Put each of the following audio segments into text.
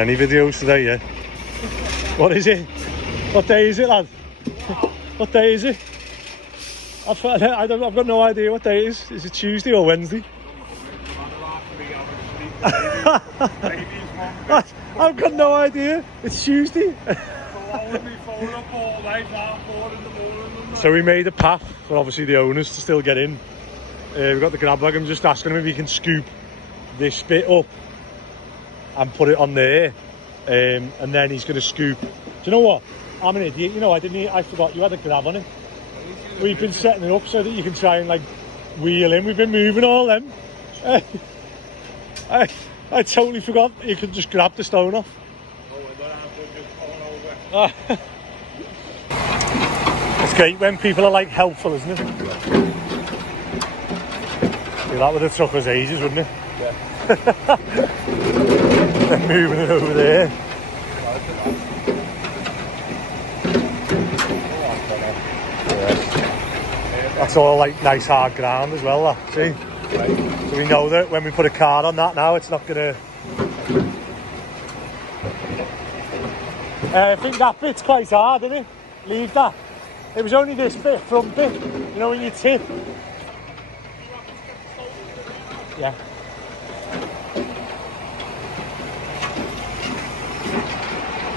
any videos today, yeah. What is it? What day is it, lad? What day is it? I've got no idea what day it is. Is it Tuesday or Wednesday? I've got no idea. It's Tuesday. So we made a path for obviously the owners to still get in. We've got the grab wagon. I'm just asking him if he can scoop this bit up and put it on there, and then he's going to scoop. Do you know what? I'm an idiot. You know, I forgot you had a grab on it. We've been setting it up so that you can try and like wheel in. We've been moving all them. I totally forgot you could just grab the stone off. It's great when people are like helpful, isn't it? Do that with the truckers ages, wouldn't it? Yeah. They're moving it over there. That's all like nice hard ground as well, that, see? Right. So we know that when we put a car on that now, it's not gonna... I think that bit's quite hard, isn't it? Leave that. It was only this bit, front bit, you know, when you tip. Yeah.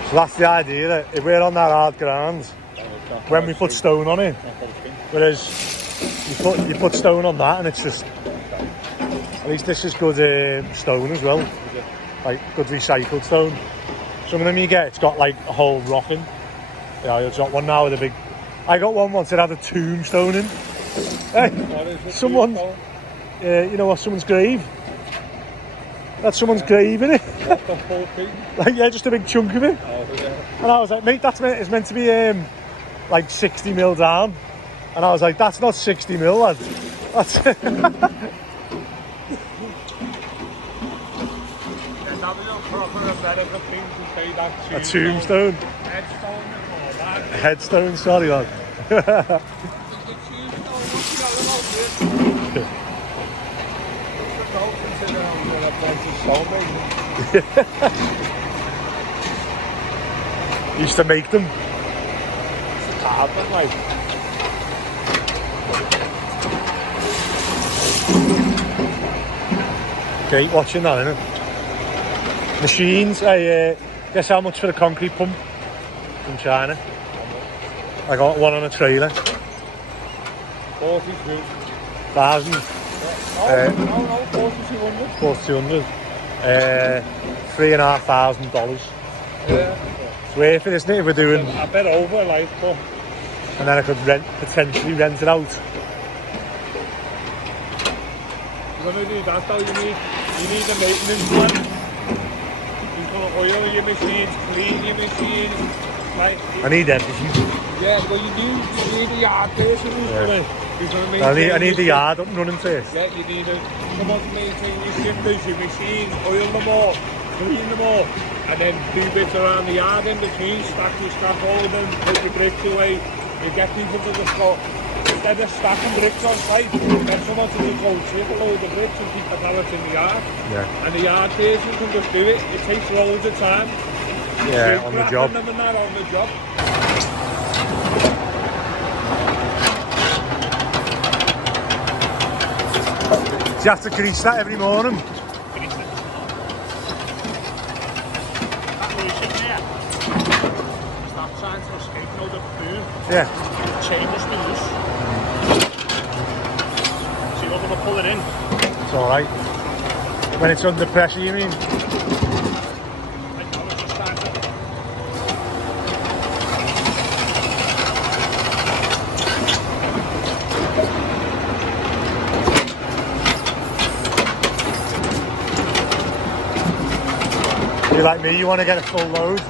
So that's the idea, that if we're on that hard ground, when we put stone on it, whereas you put stone on that and it's just, at least this is good stone as well, like good recycled stone. Some of them you get, it's got like a whole rock in. Yeah, I've got one now with a big, I got one once that had a tombstone in. Hey, someone's, you know what, someone's grave. That's someone's grave, innit? Like, yeah, just a big chunk of it. And I was like, mate, it's meant to be like 60 mil down. And I was like, that's not 60 mil, lad. That's a tombstone. A headstone, sorry, lad. Used to make them. Great watching that, isn't it? Machines, guess how much for a concrete pump from China? I got one on a trailer. 42,000. No, 4,200. 4,200. $3,500. Yeah. It's worth it, isn't it? If we're doing a bit over, like, but... And then I could potentially rent it out. You're gonna do that though, you need a maintenance plan. You gotta oil your machines, clean your machines. Like, I need everything. Yeah, well you need a yard person who's gonna I need the yard up and running first. Yeah, you need someone to maintain your shifters, your machines, oil them all, clean them all, and then do bits around the yard in between, stack your scaffolding, put your bricks away. You get people to the spot, instead of stacking bricks on site, get someone to just go chip a load of bricks and keep the pallets in the yard. Yeah. And the yard person can just do it. It takes loads of time. Yeah, on the job. Them and that on the job. Do you have to grease that every morning? Grease it. That loose in there. Stop trying to escape no the food. Yeah. The chain must be loose. So you're going to pull it in. It's alright. When it's under pressure, you mean? Right now it's just starting. You're like me, you want to get a full load.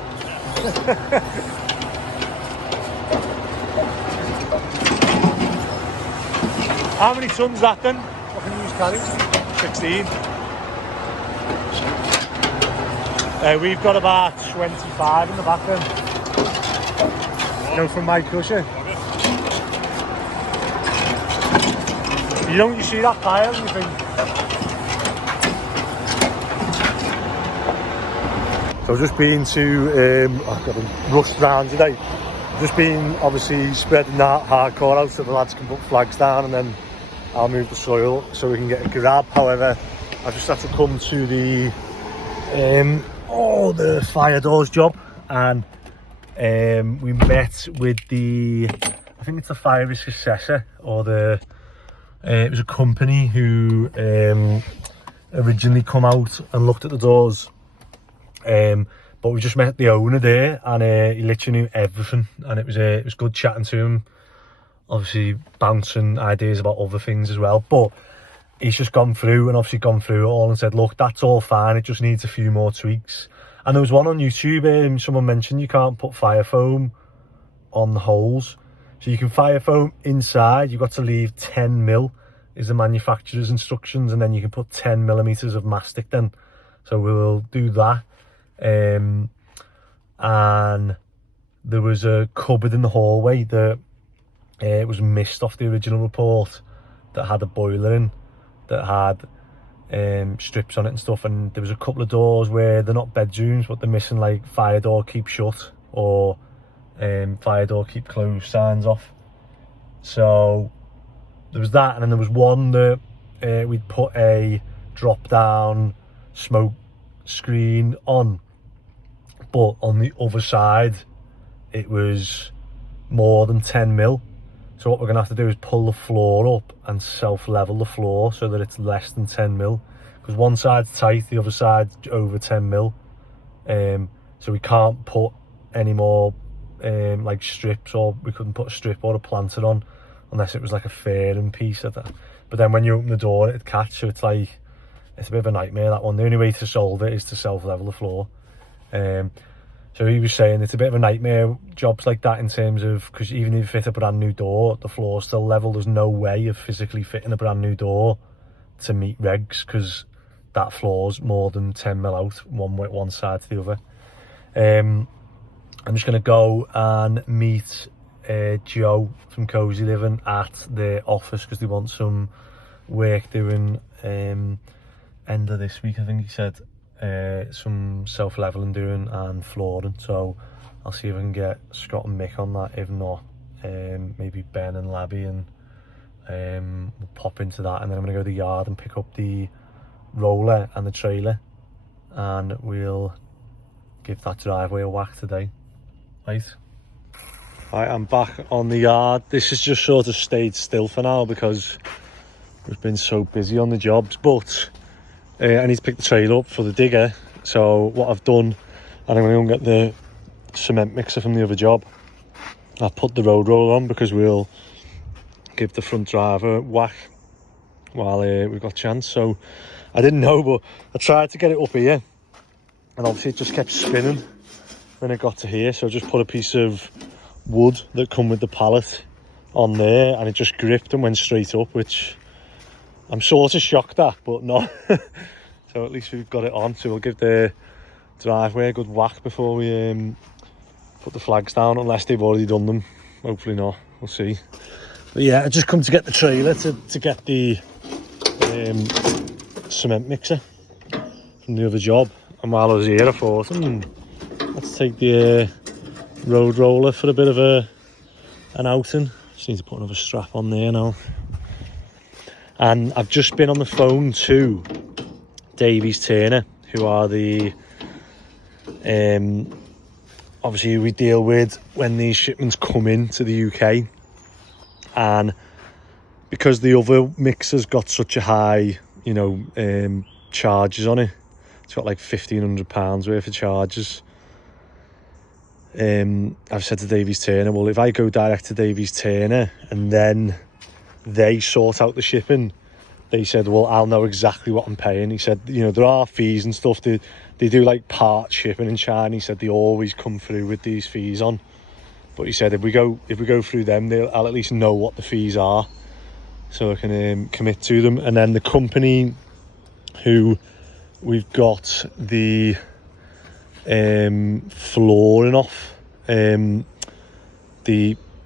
How many tons that then? What can you use carry? 16. We've got about 25 in the back then. You know, from my crusher. You see that pile and you think, So I've just been to, I've got a rushed round today. Just been obviously spreading that hardcore out so the lads can put flags down, and then I'll move the soil so we can get a grab. However, I've just had to come to the fire doors job, and we met with the, I think it's the fire risk assessor, or the it was a company who originally come out and looked at the doors, but we just met the owner there, and he literally knew everything, and it was good chatting to him, obviously bouncing ideas about other things as well. But he's just gone through it all and said, look, that's all fine, it just needs a few more tweaks. And there was one on YouTube, someone mentioned you can't put fire foam on the holes. So you can fire foam inside, you've got to leave 10mm is the manufacturer's instructions, and then you can put 10mm of mastic then. So we'll do that. And there was a cupboard in the hallway that it was missed off the original report, that had a boiler in, that had strips on it and stuff, and there was a couple of doors where they're not bedrooms but they're missing like fire door keep shut or fire door keep closed signs off. So there was that, and then there was one that we'd put a drop down smoke screen on, but on the other side it was more than 10mm. So what we're going to have to do is pull the floor up and self-level the floor so that it's less than 10mm. Because one side's tight, the other side's over 10mm. So we can't put any more like strips, or we couldn't put a strip or a planter on unless it was like a fairing piece of that. But then when you open the door, it'd catch, so it's a bit of a nightmare, that one. The only way to solve it is to self-level the floor. So he was saying it's a bit of a nightmare, jobs like that, in terms of, because even if you fit a brand new door, the floor's still level. There's no way of physically fitting a brand new door to meet regs, because that floor's more than 10mm out, one side to the other. I'm just going to go and meet Joe from Cozy Living at their office, because they want some work doing end of this week, I think he said. Some self-leveling doing and flooring, so I'll see if I can get Scott and Mick on that. If not, maybe Ben and Labby, and we'll pop into that, and then I'm going to go to the yard and pick up the roller and the trailer, and we'll give that driveway a whack today. Right, I'm back on the yard. This has just sort of stayed still for now because we've been so busy on the jobs, but I need to pick the trailer up for the digger. So what I've done, and I'm going to get the cement mixer from the other job. I've put the road roller on because we'll give the front driver a whack while we've got a chance. So I didn't know, but I tried to get it up here, and obviously it just kept spinning when it got to here. So I just put a piece of wood that come with the pallet on there, and it just gripped and went straight up, which I'm sort of shocked at, but not. So at least we've got it on. So we'll give the driveway a good whack before we put the flags down, unless they've already done them. Hopefully not, we'll see. But yeah, I just come to get the trailer to get the cement mixer from the other job. And while I was here, I thought, let's take the road roller for a bit of an outing. Just need to put another strap on there now. And I've just been on the phone to Davies Turner, who are the obviously we deal with when these shipments come into the UK, and because the other mixer's got such a high, charges on it, it's got like £1,500 worth of charges. I've said to Davies Turner, well, if I go direct to Davies Turner and then they sort out the shipping, they said, well, I'll know exactly what I'm paying. He said, there are fees and stuff. They do like part shipping in China. He said they always come through with these fees on. But he said if we go through them, I'll at least know what the fees are, so I can commit to them. And then the company who we've got the flooring off, the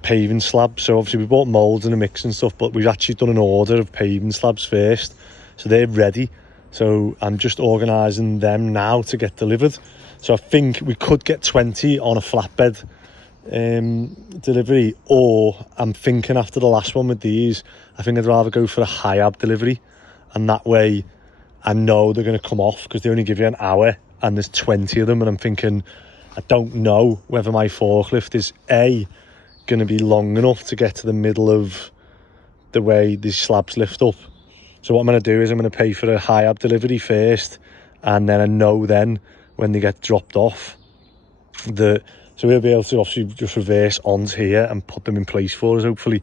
paving slabs. So obviously we bought moulds and a mix and stuff, but we've actually done an order of paving slabs first, so they're ready. So I'm just organising them now to get delivered. So I think we could get 20 on a flatbed delivery, or I'm thinking after the last one with these, I think I'd rather go for a high-ab delivery, and that way I know they're going to come off, because they only give you an hour and there's 20 of them, and I'm thinking I don't know whether my forklift is going to be long enough to get to the middle of the way these slabs lift up. So what I'm going to do is I'm going to pay for a high-ab delivery first, and then I know then when they get dropped off so we'll be able to obviously just reverse onto here and put them in place for us, hopefully.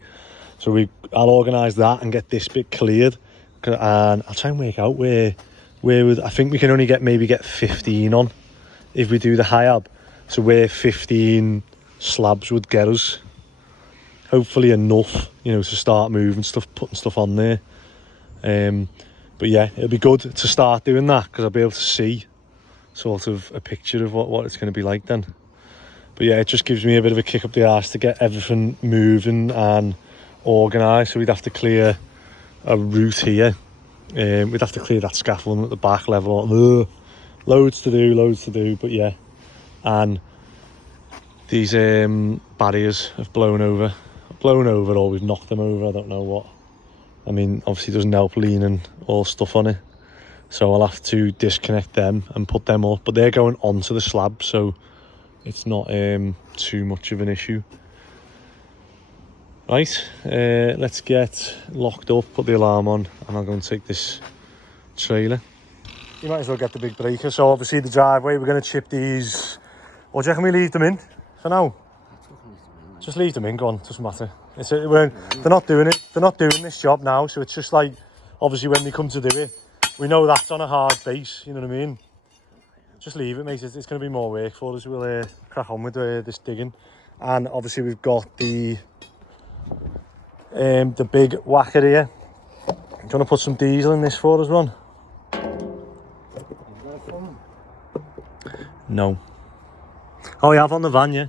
So I'll organise that and get this bit cleared, and I'll try and work out where I think we can only get 15 on if we do the high-ab. So where 15 slabs would get us, hopefully enough, you know, to start moving stuff, putting stuff on there. But yeah, it'll be good to start doing that, because I'll be able to see sort of a picture of what it's going to be like then. But yeah, it just gives me a bit of a kick up the arse to get everything moving and organised. So we'd have to clear a route here. We'd have to clear that scaffolding at the back level. Loads to do, but yeah. And these barriers have blown over, or we've knocked them over, I don't know what. I mean, obviously it doesn't help leaning all stuff on it. So I'll have to disconnect them and put them up, but they're going onto the slab, so it's not too much of an issue. Right, let's get locked up, put the alarm on, and I'll go and take this trailer. You might as well get the big breaker. So obviously the driveway, we're going to chip these. Or do you reckon we leave them in for now? Just leave them in, go on, doesn't matter. They're not doing it, they're not doing this job now, so it's just like, obviously when they come to do it, we know that's on a hard base, you know what I mean? Just leave it, mate, it's going to be more work for us. We'll crack on with this digging. And obviously we've got the big whacker here. Do you want to put some diesel in this for us, Ron? No. Oh, you have on the van, yeah?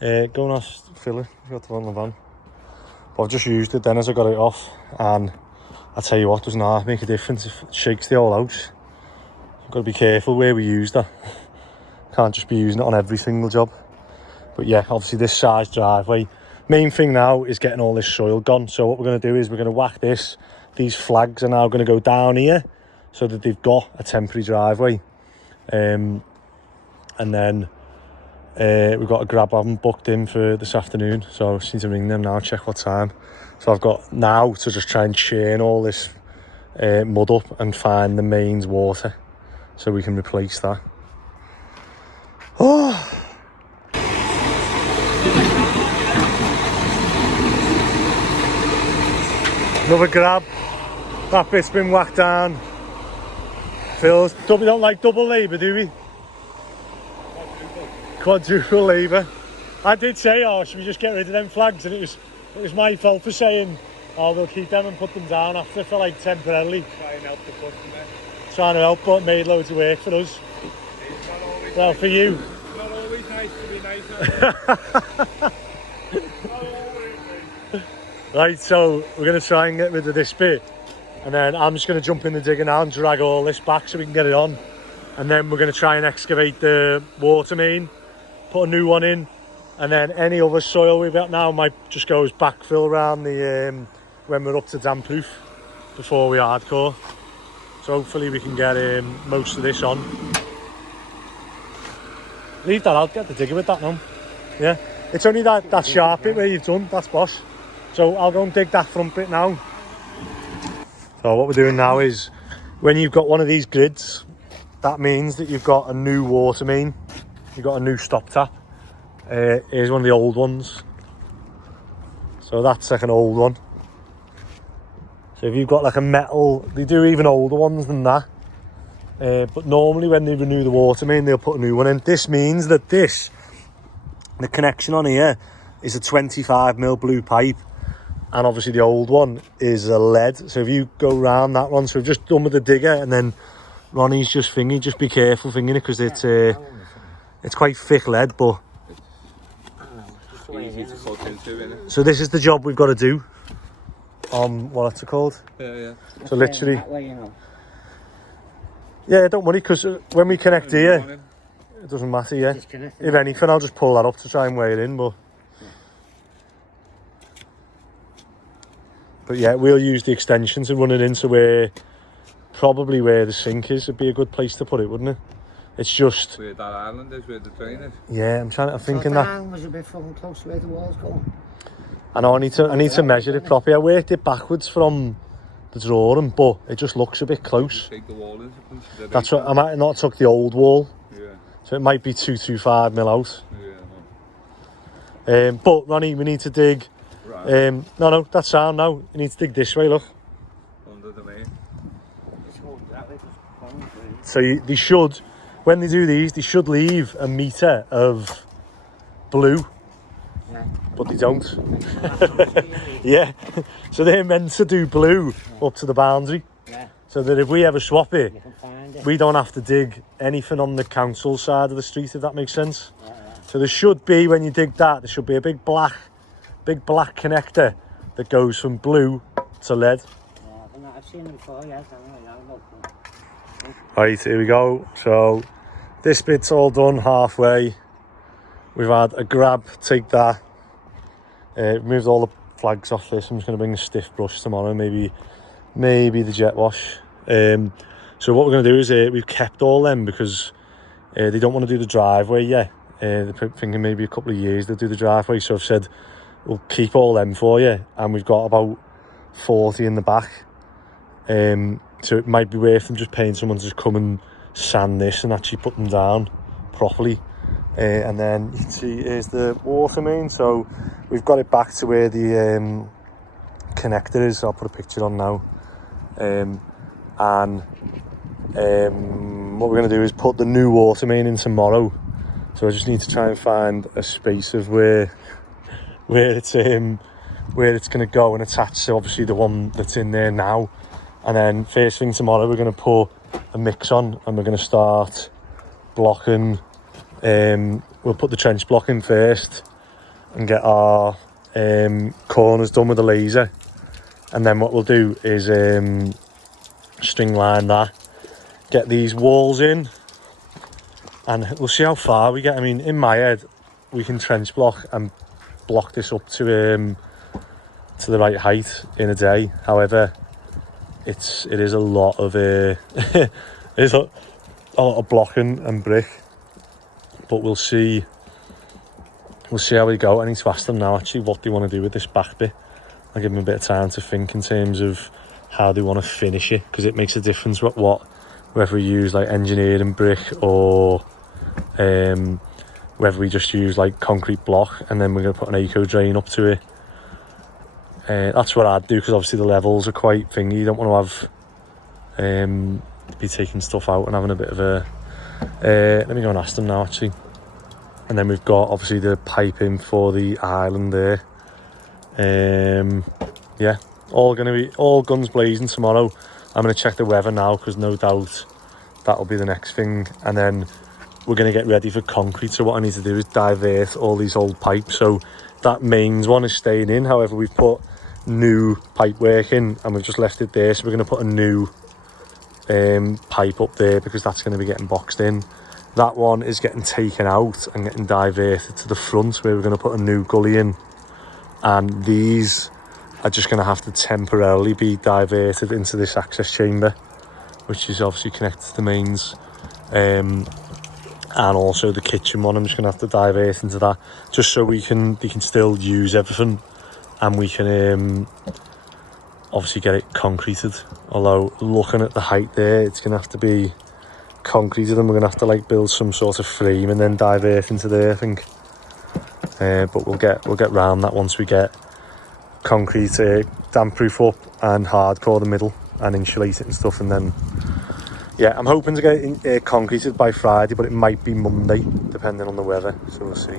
Go and ask Philip if you got the van on the van. But I've just used it then as I got it off, and I tell you what, doesn't that make a difference if it shakes the whole house. You've got to be careful where we use that. Can't just be using it on every single job. But yeah, obviously this size driveway. Main thing now is getting all this soil gone. So what we're going to do is we're going to whack this. These flags are now going to go down here so that they've got a temporary driveway. And then we've got a grab oven booked in for this afternoon, so I just need to ring them now and check what time. So I've got now to just try and churn all this mud up and find the mains water so we can replace that. Oh. Another grab. That bit's been whacked down. Phil's, we don't like double labour, do we? Quadruple labour. I did say, oh, should we just get rid of them flags? And it was my fault for saying, oh, we'll keep them and put them down after for like temporarily. Try and help the customer. Trying to help, but made loads of work for us. Well, for you. It's not always nice to be nice. Right, so we're going to try and get rid of this bit. And then I'm just going to jump in the digger now and drag all this back so we can get it on. And then we're going to try and excavate the water main, put a new one in, and then any other soil we've got now might just go as backfill around the when we're up to damp proof before we hardcore. So hopefully we can get most of this on. Leave that out, get the digger with that now. Yeah, it's only that sharp bit where you've done, that's bosh. So I'll go and dig that front bit now. So what we're doing now is, when you've got one of these grids, that means that you've got a new water main, you've got a new stop tap. Here's one of the old ones. So that's like an old one. So if you've got like a metal, they do even older ones than that. But normally when they renew the water main, they'll put a new one in. This means that the connection on here is a 25mm blue pipe. And obviously the old one is a lead. So if you go round that one, so we've just done with the digger, and then Ronnie's just be careful fingering it, because it's quite thick lead, but easy to plug into, isn't it? so this is the job we've got to do. on what's it called? Yeah. So literally, That way, you know. yeah, don't worry, because when we connect here, it doesn't matter, yeah. Disconnect. If anything, I'll just pull that up to try and weigh it in, but yeah, we'll use the extension to run it into where, probably where the sink is, would be a good place to put it, wouldn't it? It's just... Where that island is, where the drain is. Yeah, I'm thinking that. that... The was a bit fucking close to where the wall's going. I know, I need to measure it properly. I worked it backwards from the drawing, but it just looks a bit close. Take the wall in. That's what, I might not took the old wall. Yeah. So it might be 225 mil out. Yeah, but Ronnie, we need to dig... Right. No, that's sound now. You need to dig this way, look. Under the main. So they should, when they do these, they should leave a metre of blue. Yeah. But they don't. Yeah. So they're meant to do blue up to the boundary. Yeah. So that if we ever swap it, You can find it. we don't have to dig anything on the council side of the street, if that makes sense. Yeah. So there should be, when you dig that, there should be a big black connector that goes from blue to lead. Yeah, but I've seen it before, yes. Right, here we go. So this bit's all done halfway. We've had a grab, take that. Removed all the flags off this. I'm just going to bring a stiff brush tomorrow, maybe the jet wash. So what we're going to do is we've kept all them because they don't want to do the driveway yet. They're thinking maybe a couple of years they'll do the driveway. So I've said we'll keep all them for you, and we've got about 40 in the back. So it might be worth them just paying someone to just come and sand this and actually put them down properly. And then you can see here's the water main. So we've got it back to where the connector is. I'll put a picture on now. What we're going to do is put the new water main in tomorrow. So I just need to try and find a space of where it's going to go and attach to obviously the one that's in there now. And then first thing tomorrow we're going to put a mix on and we're going to start blocking. We'll put the trench block in first and get our corners done with a laser, and then what we'll do is string line that, get these walls in, and we'll see how far we get. I mean, in my head we can trench block and block this up to the right height in a day. However, it is a lot of it is a lot of blocking and brick, but we'll see how we go. I need to ask them now actually what they want to do with this back bit. I'll give them a bit of time to think in terms of how they want to finish it, because it makes a difference whether we use like engineering brick or whether we just use like concrete block, and then we're going to put an eco drain up to it. That's what I'd do, because obviously the levels are quite thingy. You don't want to have be taking stuff out and having a bit of a let me go and ask them now actually. And then we've got obviously the piping for the island there. Yeah, all guns blazing tomorrow. I'm going to check the weather now, because no doubt that'll be the next thing, and then we're going to get ready for concrete. So what I need to do is divert all these old pipes. So that mains one is staying in, however we've put new pipe work in and we've just left it there. So we're going to put a new pipe up there, because that's going to be getting boxed in. That one is getting taken out and getting diverted to the front, where we're going to put a new gully in, and these are just going to have to temporarily be diverted into this access chamber, which is obviously connected to the mains. And also the kitchen one, I'm just going to have to divert into that, just so they can still use everything, and we can obviously get it concreted. Although looking at the height there, it's going to have to be concreted, and we're going to have to like build some sort of frame and then divert into there, I think. But we'll get round that once we get concrete damp proof up and hardcore the middle and insulate it and stuff. And then yeah, I'm hoping to get it concreted by Friday, but it might be Monday depending on the weather, so we'll see.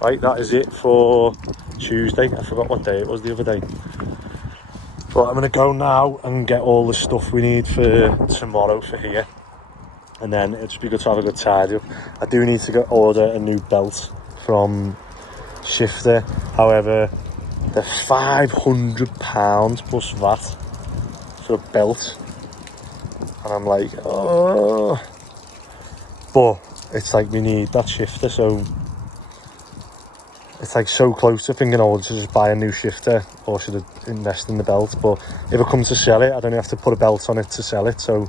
Right, that is it for Tuesday. I forgot what day it was the other day, but I'm going to go now and get all the stuff we need for tomorrow for here, and then it'd just be good to have a good tidy up. I do need to order a new belt from Shifter, however They're £500 plus VAT for a belt. And I'm like, oh. But it's like we need that shifter, so it's like so close to thinking, oh, to just buy a new shifter or should I invest in the belt. But if I come to sell it, I don't have to put a belt on it to sell it, so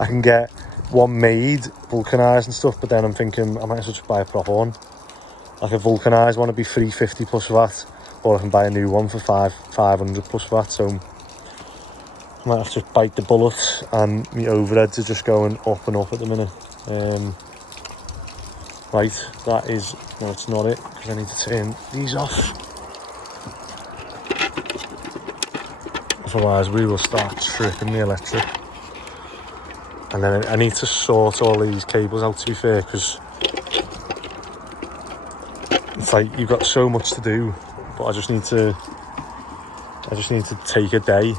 I can get one made, vulcanised and stuff. But then I'm thinking I might as well just buy a proper one. Like a vulcanised one would be £350 plus VAT, or I can buy a new one for 500 plus VAT. So I might have to bite the bullet, and my overheads are just going up and up at the minute. Right, that is, no, it's not it, because I need to turn these off. Otherwise we will start tripping the electric. And then I need to sort all these cables out, to be fair, because it's like you've got so much to do, but I just need to take a day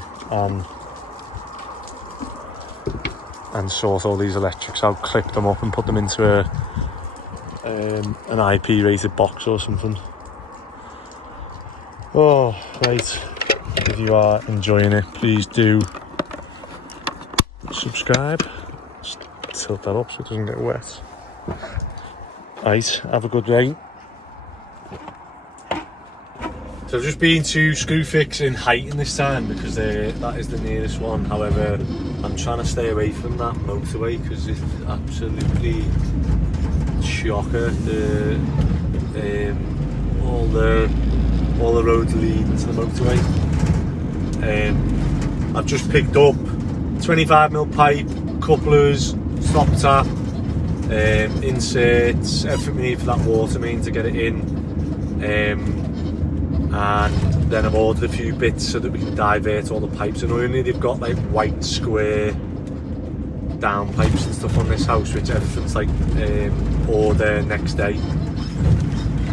and sort all these electrics out, clip them up and put them into an IP rated box or something. Oh, right. If you are enjoying it, please do subscribe. Just tilt that up so it doesn't get wet. Right, have a good day. So I've just been to Screwfix in Heighton this time because that is the nearest one. However, I'm trying to stay away from that motorway because it's absolutely shocker. All the roads lead into the motorway. I've just picked up 25mm pipe, couplers, stop tap, inserts, everything we need for that water main to get it in. And then I've ordered a few bits so that we can divert all the pipes. Annoyingly, they've got like white square down pipes and stuff on this house, which everything's like order next day.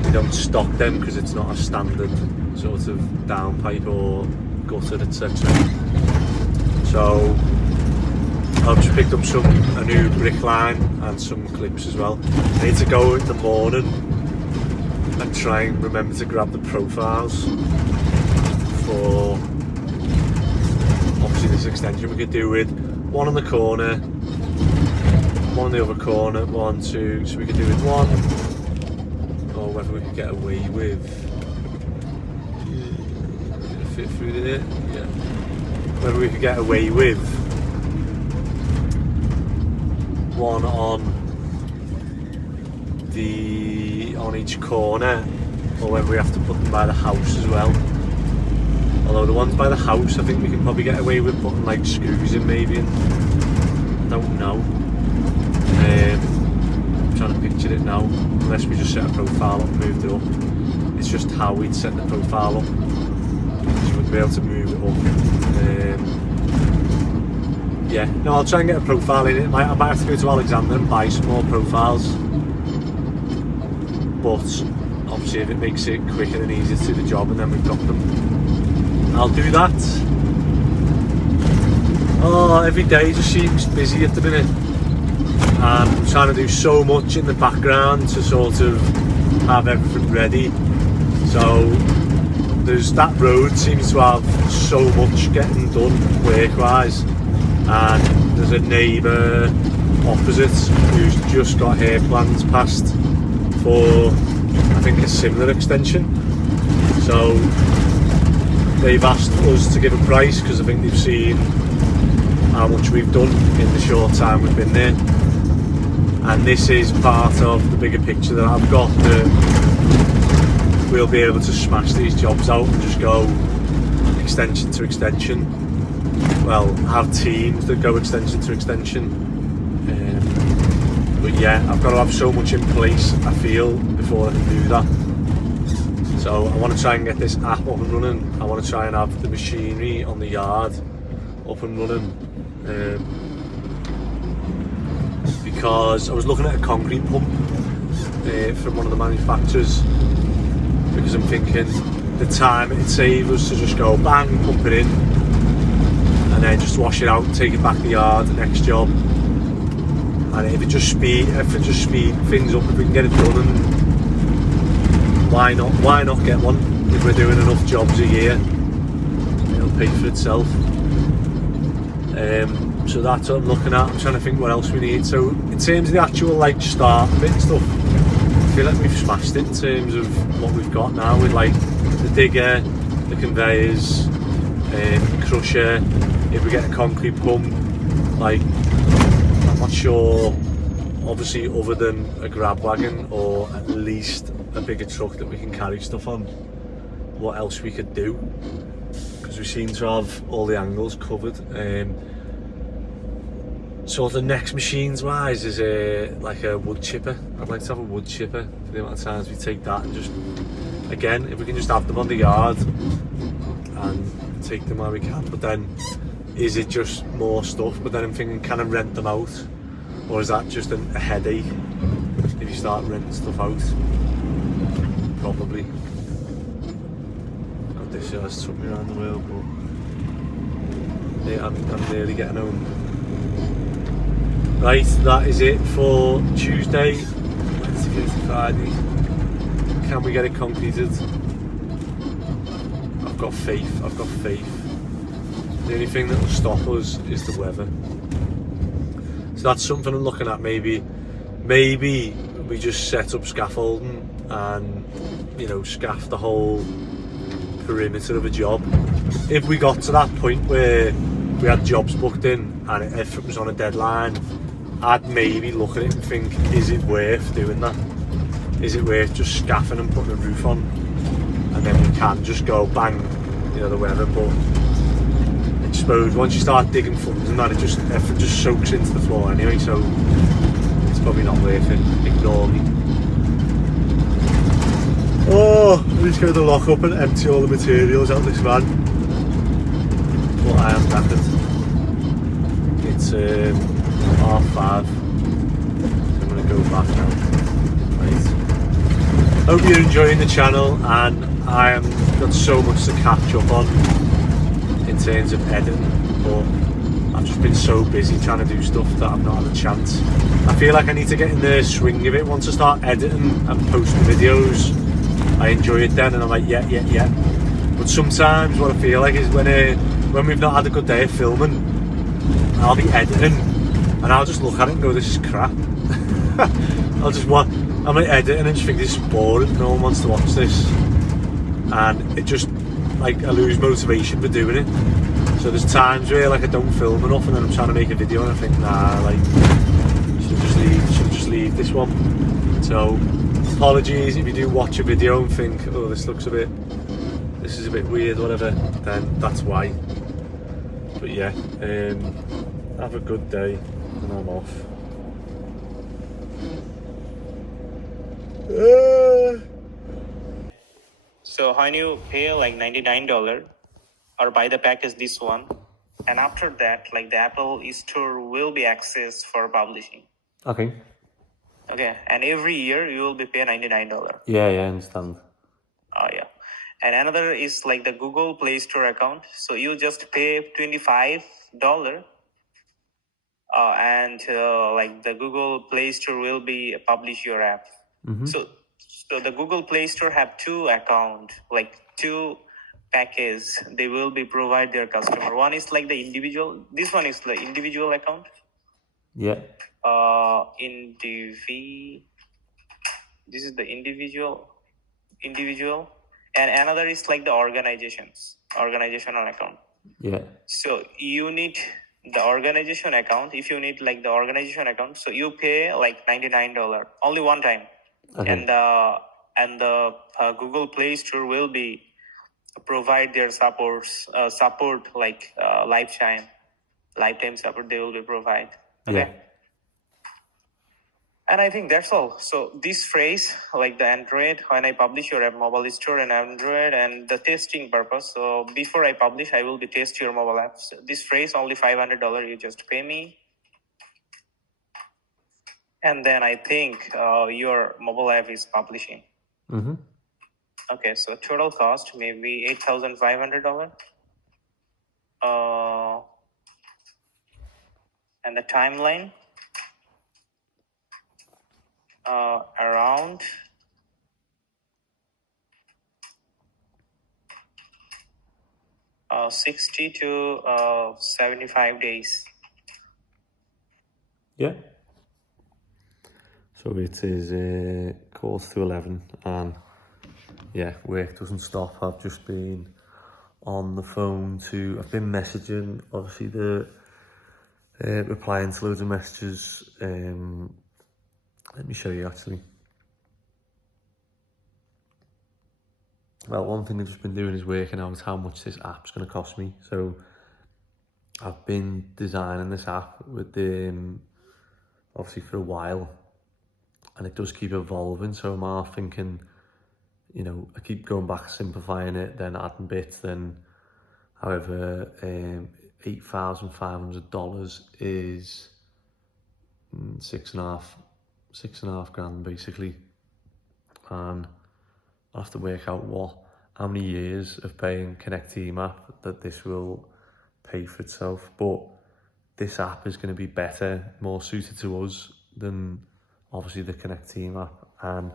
They don't stock them because it's not a standard sort of down pipe or gutter, etc. So I've just picked up a new brick line and some clips as well. I need to go in the morning and try and remember to grab the profiles for obviously this extension. We could do with one on the corner, one on the other corner, 1, 2, so we could do with one, or whether we could get away with fit through there, yeah. Whether we could get away with one on each corner, or whether we have to put them by the house as well. Although the ones by the house I think we can probably get away with putting like screws in maybe, and I don't know. I'm trying to picture it now, unless we just set a profile up and moved it up. It's just how we'd set the profile up, so we'd be able to move it up. Yeah, no, I'll try and get a profile in it. I might have to go to Alexander and buy some more profiles. But obviously if it makes it quicker and easier to do the job and then we've got them, I'll do that. Oh, every day just seems busy at the minute, and I'm trying to do so much in the background to sort of have everything ready. So that road seems to have so much getting done work wise, and there's a neighbour opposite who's just got her plans passed for I think a similar extension. So they've asked us to give a price because I think they've seen how much we've done in the short time we've been there, and this is part of the bigger picture that I've got, that we'll be able to smash these jobs out and just go extension to extension. Well, have teams that go extension to extension. But yeah, I've got to have so much in place, I feel, before I can do that. So I want to try and get this app up and running. I want to try and have the machinery on the yard up and running. Because I was looking at a concrete pump from one of the manufacturers, because I'm thinking the time it'd save us to just go bang, pump it in, and then just wash it out and take it back to the yard, the next job. And if it just speed things up, if we can get it done, and why not get one? if we're doing enough jobs a year, it'll pay for itself. So that's what I'm looking at. I'm trying to think what else we need. So in terms of the actual like start bit and stuff, I feel like we've smashed it in terms of what we've got now with like the digger, the conveyors, crusher. If we get a concrete pump, like I'm not sure, obviously other than a grab wagon or at least a bigger truck that we can carry stuff on, what else we could do, because we seem to have all the angles covered. So the next machines wise is like a wood chipper. I'd like to have a wood chipper for the amount of times we take that, and just again, if we can just have them on the yard and take them where we can. But then is it just more stuff? But then I'm thinking, can I rent them out, or is that just a headache if you start renting stuff out? Probably. God, this has took me around the world, but yeah, I'm nearly getting home. Right, that is it for Tuesday, Wednesday, Thursday, Friday. Can we get it concreted? I've got faith, I've got faith. The only thing that will stop us is the weather. So that's something I'm looking at. Maybe we just set up scaffolding and, you know, scaff the whole perimeter of a job. If we got to that point where we had jobs booked in and if it was on a deadline, I'd maybe look at it and think, is it worth doing that? Is it worth just scaffing and putting a roof on, and then we can just go bang, you know, the weather? But I suppose once you start digging funds and that, it just soaks into the floor anyway, so it's probably not worth it. Ignore me. Oh, I'm just going to lock up and empty all the materials out this van. But I am knackered. It's 5:30. I'm going to go back now. Right. Hope you're enjoying the channel, and I am got so much to catch up on in terms of editing, but I've just been so busy trying to do stuff that I've not had a chance. I feel like I need to get in the swing of it. Once I start editing and posting videos, I enjoy it then, and I'm like, yeah. But sometimes what I feel like is when we've not had a good day of filming, I'll be editing and I'll just look at it and go, this is crap. I'm like editing and just think, this is boring, no one wants to watch this, and it just, like, I lose motivation for doing it. So there's times where like I don't film enough, and then I'm trying to make a video and I think, nah, like, should just leave this one. So apologies if you do watch a video and think, oh, this is a bit weird, whatever, then that's why. But yeah, have a good day, and I'm off. So when you pay like $99 or buy the package this one, and after that, like the Apple store will be accessed for publishing. Okay. Okay, and every year you will be paying $99. Yeah, I understand. Oh yeah. And another is like the Google Play Store account. So you just pay $25, and like the Google Play Store will be publish your app. Mm-hmm. So the Google Play Store have two account, like two packages they will be provide their customer. One is like the individual. This one is the individual account. Yeah. This is the individual, and another is like the organizational account. Yeah. So you need the organization account. If you need like the organization account, so you pay like $99 only one time. Okay. And the Google Play Store will be provide their support like lifetime support they will be provide. Okay. Yeah. And I think that's all. So this phrase, like the Android, when I publish your app mobile store and Android, and the testing purpose. So before I publish, I will be test your mobile apps. This phrase, only $500, you just pay me. And then I think your mobile app is publishing. Mm-hmm. Okay, so total cost maybe $8,500. And the timeline around 60 to 75 days. Yeah. So it is 11:15 and yeah, work doesn't stop. I've just been on the phone I've been messaging, obviously replying to loads of messages. Let me show you actually. Well, one thing I've just been doing is working out how much this app's going to cost me. So I've been designing this app with obviously for a while, and it does keep evolving. So I'm half thinking, you know, I keep going back, simplifying it, then adding bits, then however, $8,500 is six and a half grand basically, and I'll have to work out how many years of paying Connect Team app that this will pay for itself. But this app is going to be better, more suited to us than obviously the Connect Team app. And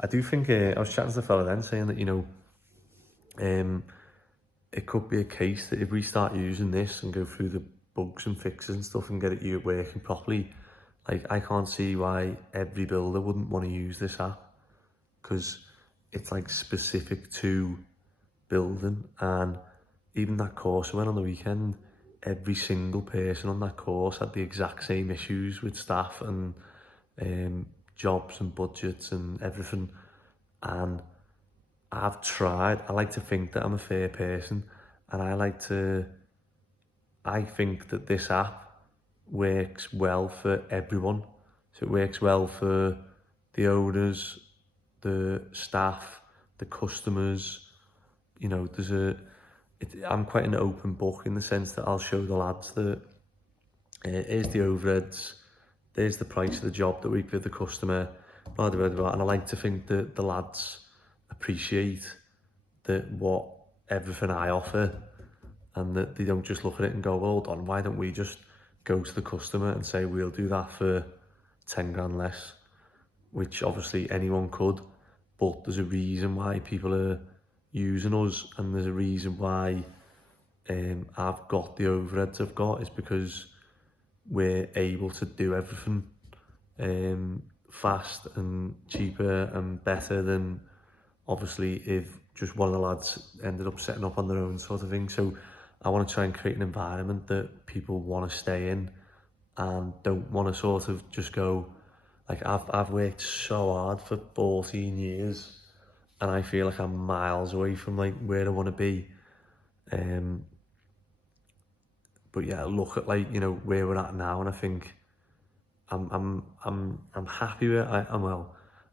I do think, I was chatting to the fella then saying that, you know, it could be a case that if we start using this and go through the bugs and fixes and stuff and get it working properly, like I can't see why every builder wouldn't want to use this app, because it's like specific to building. And even that course I went on the weekend, every single person on that course had the exact same issues with staff and jobs and budgets and everything. And I've tried, I like to think that I'm a fair person, and I think that this app works well for everyone. So it works well for the owners, the staff, the customers. You know, I'm quite an open book in the sense that I'll show the lads that here's the overheads, there's the price of the job that we give the customer, blah, blah, blah, blah. And I like to think that the lads appreciate what everything I offer, and that they don't just look at it and go, well, hold on, why don't we just go to the customer and say we'll do that for 10 grand less, which obviously anyone could, but there's a reason why people are using us, and there's a reason why I've got the overheads I've got, is because we're able to do everything fast and cheaper and better than obviously if just one of the lads ended up setting up on their own sort of thing. So I want to try and create an environment that people want to stay in and don't want to sort of just go, like I've worked so hard for 14 years and I feel like I'm miles away from like where I want to be. But yeah, look at like, you know, where we're at now, and I think I'm happy where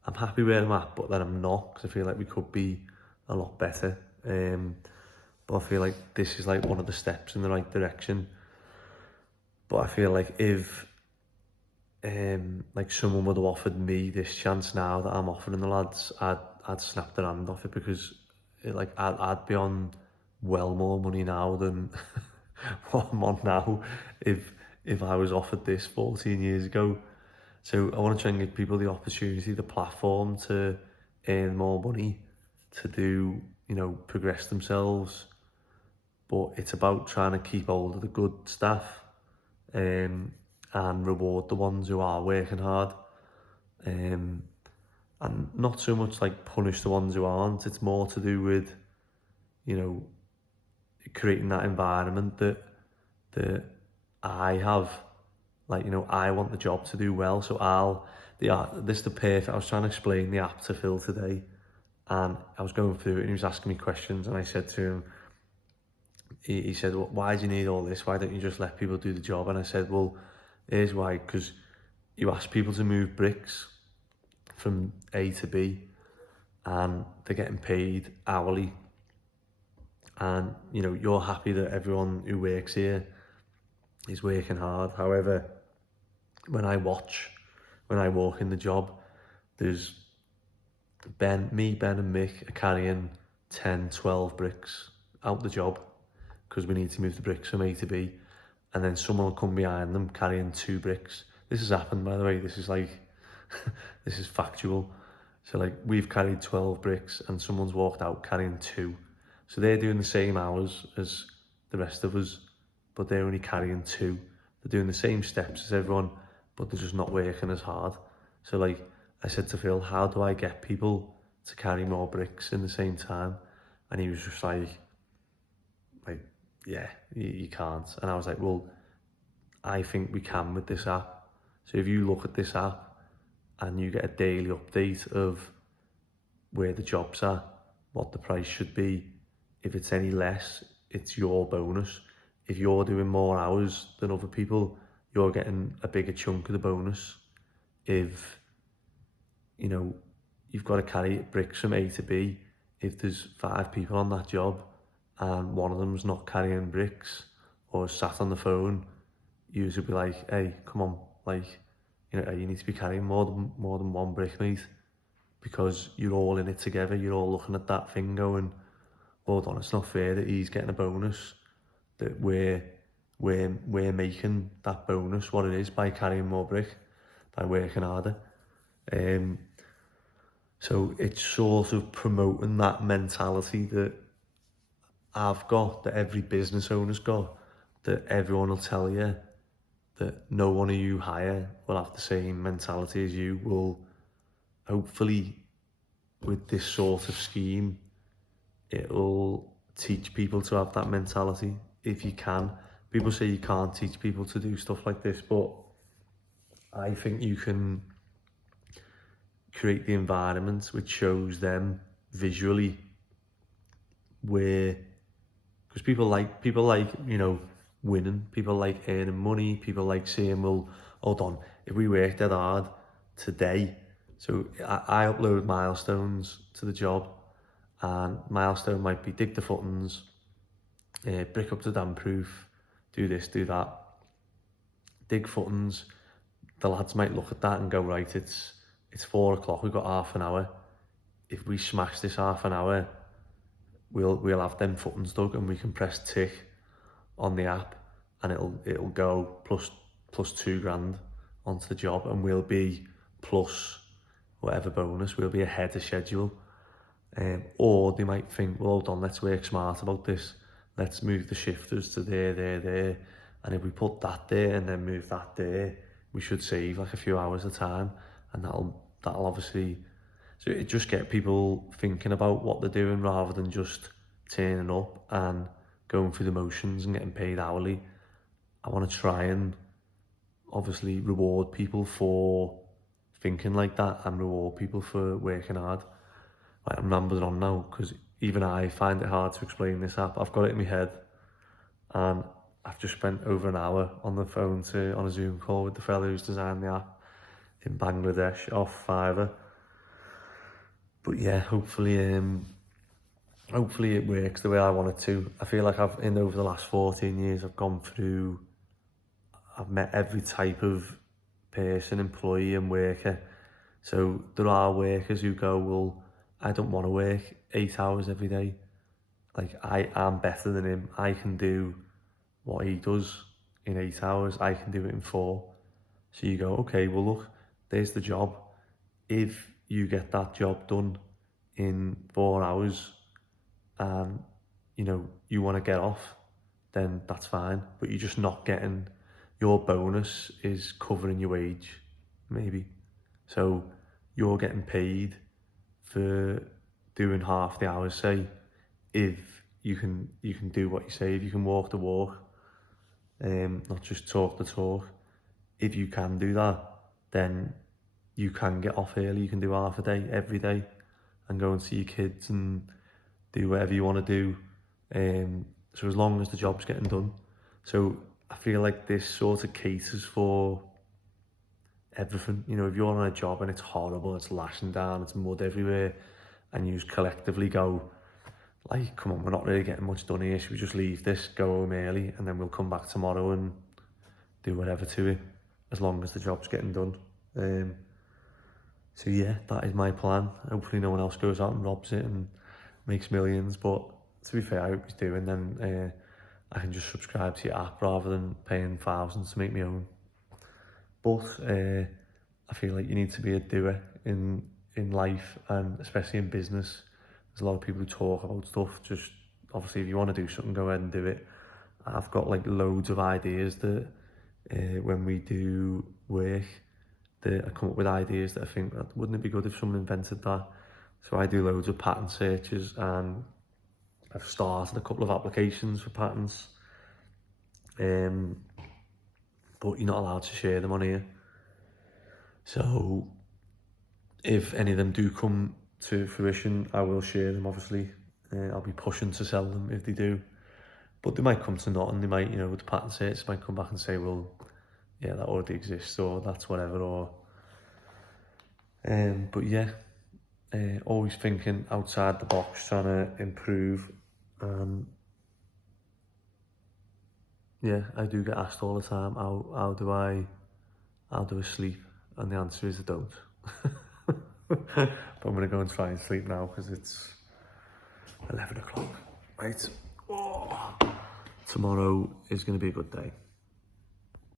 I'm happy where I'm at, but then I'm not, because I feel like we could be a lot better. But I feel like this is like one of the steps in the right direction. But I feel like if like someone would have offered me this chance now that I'm offering the lads, I'd snap their hand off it, because I'd be on well more money now than what I'm on now if I was offered this 14 years ago. So I want to try and give people the opportunity, the platform to earn more money, to do, you know, progress themselves. But it's about trying to keep hold of the good staff and reward the ones who are working hard. And not so much like punish the ones who aren't. It's more to do with, you know, creating that environment that I have. Like, you know, I want the job to do well, so this is the perfect, I was trying to explain the app to Phil today, and I was going through it and he was asking me questions, and I said to him, he said, well, why do you need all this? Why don't you just let people do the job? And I said, well, here's why, because you ask people to move bricks from A to B, and they're getting paid hourly, and, you know, you're happy that everyone who works here is working hard. However, when I walk in the job, there's Ben and Mick are carrying 10, 12 bricks out the job because we need to move the bricks from A to B, and then someone will come behind them carrying 2 bricks. This has happened, by the way. This is like, this is factual. So like, we've carried 12 bricks and someone's walked out carrying 2. So they're doing the same hours as the rest of us, but they're only carrying 2. They're doing the same steps as everyone, but they're just not working as hard. So like I said to Phil, how do I get people to carry more bricks in the same time? And he was just like, yeah, you can't. And I was like, well, I think we can with this app. So if you look at this app and you get a daily update of where the jobs are, what the price should be, if it's any less, it's your bonus. If you're doing more hours than other people, you're getting a bigger chunk of the bonus. If, you know, you've got to carry bricks from A to B, if there's 5 people on that job and one of them's not carrying bricks or sat on the phone, you should be like, hey, come on, like, you know, you need to be carrying more than 1 brick, mate, because you're all in it together. You're all looking at that thing going, hold on, it's not fair that he's getting a bonus, that we're making that bonus what it is by carrying more brick, by working harder. So it's sort of promoting that mentality that I've got, that every business owner's got, that everyone will tell you, that no one of you hire will have the same mentality as you. Will hopefully, with this sort of scheme, it'll teach people to have that mentality if you can. People say you can't teach people to do stuff like this, but I think you can create the environment which shows them visually where, because people like, you know, winning, people like earning money, people like saying, well, hold on, if we work that hard today, so I upload milestones to the job, and milestone might be dig the footings, brick up to damp proof, do this, do that, dig footings. The lads might look at that and go, right, it's 4 o'clock, we've got half an hour. If we smash this half an hour, we'll have them footings dug, and we can press tick on the app, and it'll go plus £2,000 onto the job, and we'll be plus whatever bonus, we'll be ahead of schedule. Or they might think, well, hold on, let's work smart about this. Let's move the shifters to there. And if we put that there and then move that there, we should save like a few hours of time. And that'll obviously, so it just get people thinking about what they're doing rather than just turning up and going through the motions and getting paid hourly. I want to try and obviously reward people for thinking like that and reward people for working hard. Like, I'm rambling on now because even I find it hard to explain this app. I've got it in my head, and I've just spent over an hour on the phone on a Zoom call with the fellow who's designed the app in Bangladesh off Fiverr. But yeah, hopefully it works the way I want it to. I feel like over the last 14 years, I've met every type of person, employee and worker. So there are workers who go, well, I don't want to work 8 hours every day. Like, I'm better than him. I can do what he does in 8 hours. I can do it in 4. So you go, okay, well look, there's the job. If you get that job done in 4 hours and, you know, you want to get off, then that's fine. But you're just not getting, your bonus is covering your wage, maybe. So you're getting paid for doing half the hours, say, if you can do what you say, if you can walk the walk, not just talk the talk. If you can do that, then you can get off early. You can do half a day every day and go and see your kids and do whatever you want to do. So as long as the job's getting done. So I feel like this sort of caters for everything. You know, if you're on a job and it's horrible, it's lashing down, it's mud everywhere, and you just collectively go, like, come on, we're not really getting much done here, should we just leave this, go home early, and then we'll come back tomorrow and do whatever to it, as long as the job's getting done. So yeah, that is my plan. Hopefully no one else goes out and robs it and makes millions, but to be fair, I hope he's doing, then I can just subscribe to your app rather than paying thousands to make my own. But I feel like you need to be a doer in life, and especially in business. There's a lot of people who talk about stuff. Just obviously, if you want to do something, go ahead and do it. I've got like loads of ideas that when we do work, that I come up with ideas that I think, wouldn't it be good if someone invented that? So I do loads of pattern searches, and I've started a couple of applications for patterns, but you're not allowed to share them on here. So if any of them do come to fruition, I will share them, obviously. I'll be pushing to sell them if they do. But they might come to nothing. They might, you know, with the pattern search, might come back and say, well, yeah, that already exists, or that's whatever, or... but yeah, always thinking outside the box, trying to improve. Yeah, I do get asked all the time, how do I sleep? And the answer is I don't. But I'm gonna go and try and sleep now because it's 11 o'clock. Right. Oh. Tomorrow is gonna be a good day.